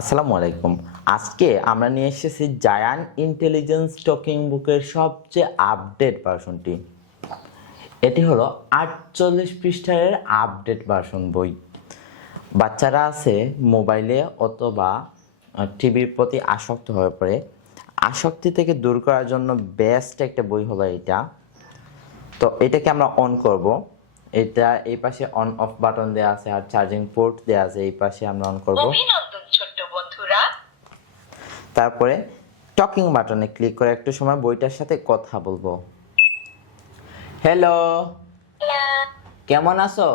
আসসালামু আলাইকুম। আজকে আমরা নিয়ে এসেছি জায়ান্ট ইন্টেলিজেন্স টকিং বুকের সবচেয়ে আপডেট ভার্সনটি। এটি হলো 48 পৃষ্ঠার আপডেট ভার্সন বই। বাচ্চারা আছে মোবাইলে অথবা টিভির প্রতি আসক্ত হয়ে পড়ে। আসক্তি থেকে দূর করার জন্য বেস্ট একটা বই হলো এটা। তো এটাকে আমরা অন করব। এটা এই পাশে অন অফ বাটন দেওয়া আছে আর চার্জিং পোর্ট দেওয়া আছে, এই পাশে আমরা অন করব। অভিনন্দন ছোট্ট বন্ধুরা। তারপরে টকিং বাটনে ক্লিক করে একটু সময় বইটার সাথে কথা বলবো। হ্যালো, কেমন আছো?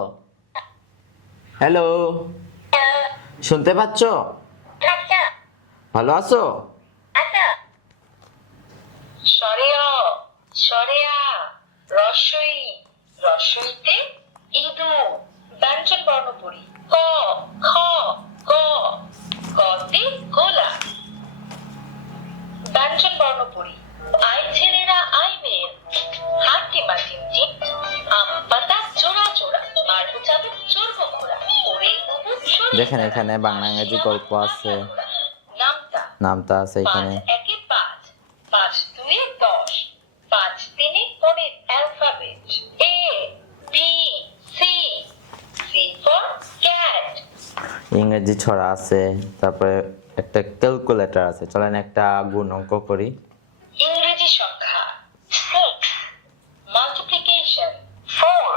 হ্যালো, শুনতে পাচ্ছ? ভালো আছো? সরেয়া সরেয়া রসই রসইতে ইদু ব্যঞ্জন বর্ণ পড়ি ক খ গ গতে গোলা ব্যঞ্জন বর্ণ পড়ি আই ছেলেরা আই মেয়ের হাট্টি মাটিমটি আম পাতা চোরা চোরা মারবো চাবুক চড়বো ঘোড়া ওরে বুবু দেখেন এখানে বাংলা ইংরেজি গল্প আছে, নামতা নামতা আছে এখানে। 5 একে 5 5 2 10 5 3 কোণের alphabet A B C C for cat. ইংরেজি ছড়া আছে, তারপরে একটা ক্যালকুলেটর আছে। চলেন একটা গুণ অঙ্ক করি। ইংরেজি সংখ্যা 6 মাল্টিপ্লিকেশন 4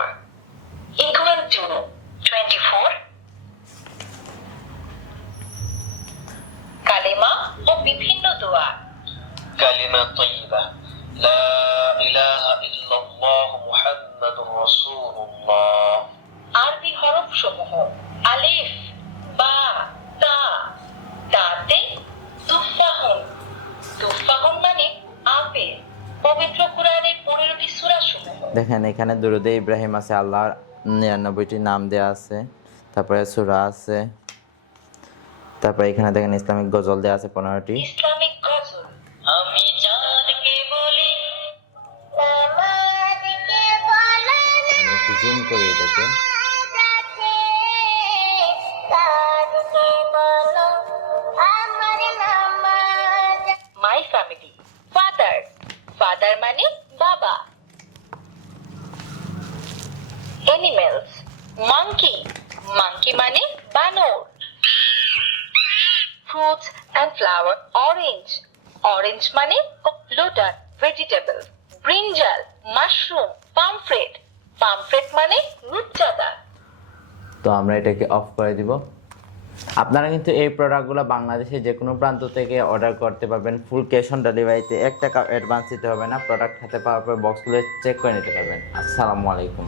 ইকুয়াল টু 24। কালেমা ও বিভিন্ন দোয়া। كلمة طيبة لا إله إلا الله محمد رسول الله। আরবি হরফ সমূহ আলিফ বা তা তাতে তুফাহুন তুফাহুন মানে আপেল। পবিত্র কোরআনের 15টি সূরা সমূহ। দেখেন এখানে দুরুদে ইব্রাহিম আছে, আল্লাহর 99টি নাম দেয়া আছে, তারপরে সূরা আছে, তারপরে এখানে দেখেন ইসলামিক গজল দেয়া আছে 15টি। ইসলামিক গজল আমি চাঁদকে বলি আমি একটু জুম করি এটাকে। মাই ফ্যামিলি ফাদার ফাদার মানে বাবা। এনিমেলস মাঙ্কি মাঙ্কি মানে বানর। Fruits and flower orange orange মানে lotus vegetable. Brinjal mushroom pomfret pomfret মানে রূপচাঁদা। তো আমরা এটাকে অফ করে দিব। আপনারা কিন্তু এই প্রোডাক্টগুলো বাংলাদেশে যে কোনো প্রান্ত থেকে অর্ডার করতে পারবেন। ফুল ক্যাশ অন ডেলিভারিতে 1 টাকা অ্যাডভান্স দিতে হবে না। প্রোডাক্ট হাতে পাওয়ার পর বক্সগুলো চেক করে নিতে পারবেন। আসসালামু আলাইকুম।